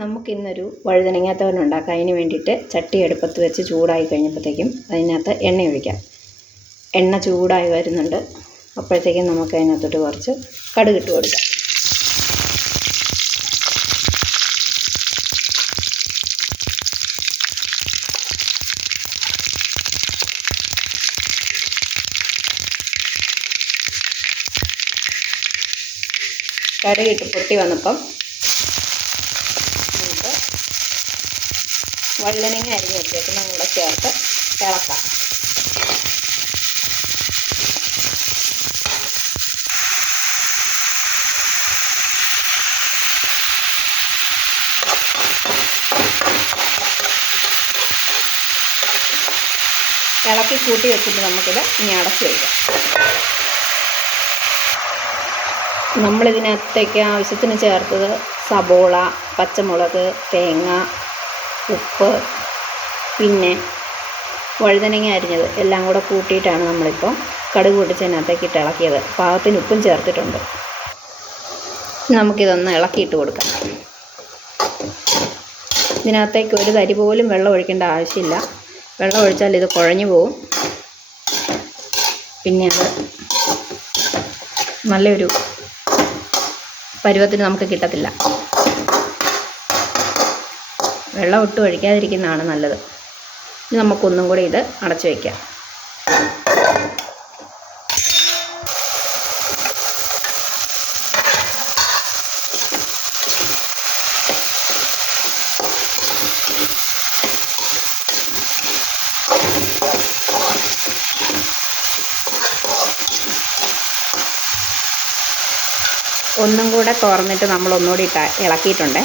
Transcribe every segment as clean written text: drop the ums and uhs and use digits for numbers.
നമുക്കിന്നൊരു വഴുതനങ്ങാത്തോരൻ ഉണ്ടാക്കാം. അതിന് വേണ്ടിയിട്ട് ചട്ടി അടുപ്പത്ത് വെച്ച് ചൂടായി കഴിഞ്ഞപ്പോഴത്തേക്കും അതിനകത്ത് എണ്ണ ഒഴിക്കാം. എണ്ണ ചൂടായി വരുന്നുണ്ട്. അപ്പോഴത്തേക്കും നമുക്ക് അതിനകത്തോട്ട് കുറച്ച് കടുകിട്ട് കൊടുക്കാം. കടുകിട്ട് പൊട്ടി വന്നപ്പം നമുക്ക് വഴുതനങ്ങ അരിഞ്ഞ് വെച്ചേക്കുന്നത് കൂടെ ചേർത്ത് ഇളക്കാം. ഇളക്കി കൂട്ടി വെച്ചിട്ട് നമുക്കിത് ഇനി അടച്ച് വയ്ക്കാം. നമ്മളിതിനകത്തേക്ക് ആവശ്യത്തിന് ചേർത്തത് സബോള, പച്ചമുളക്, തേങ്ങ, ഉപ്പ്, പിന്നെ വഴുതനങ്ങ അരിഞ്ഞത് എല്ലാം കൂടെ കൂട്ടിയിട്ടാണ് നമ്മളിപ്പോൾ കടുക് പൊട്ടിച്ചതിനകത്തേക്ക് ഇട്ട് ഇളക്കിയത്. പാകത്തിന് ഉപ്പും ചേർത്തിട്ടുണ്ട്. നമുക്കിതൊന്ന് ഇളക്കിയിട്ട് കൊടുക്കാം. ഇതിനകത്തേക്ക് ഒരു തരി പോലും വെള്ളം ഒഴിക്കേണ്ട ആവശ്യമില്ല. വെള്ളം ഒഴിച്ചാൽ ഇത് കുഴഞ്ഞു പോവും. പിന്നെ അത് നല്ലൊരു പരുവത്തിന് നമുക്ക് കിട്ടത്തില്ല. വെള്ളം ഒട്ടും ഒഴിക്കാതിരിക്കുന്നതാണ് നല്ലത്. ഇനി നമുക്കൊന്നും കൂടി ഇത് അടച്ചു വയ്ക്കാം. ഒന്നും കൂടെ തുറന്നിട്ട് നമ്മൾ ഒന്നുകൂടി ഇളക്കിയിട്ടുണ്ട്.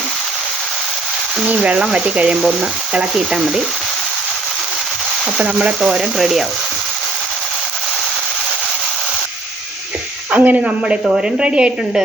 ഇനി വെള്ളം വറ്റി കഴിയുമ്പോൾ ഒന്ന് ഇളക്കിയിട്ടാൽ മതി. അപ്പോൾ നമ്മുടെ തോരൻ റെഡിയാവും. അങ്ങനെ നമ്മുടെ തോരൻ റെഡി ആയിട്ടുണ്ട്.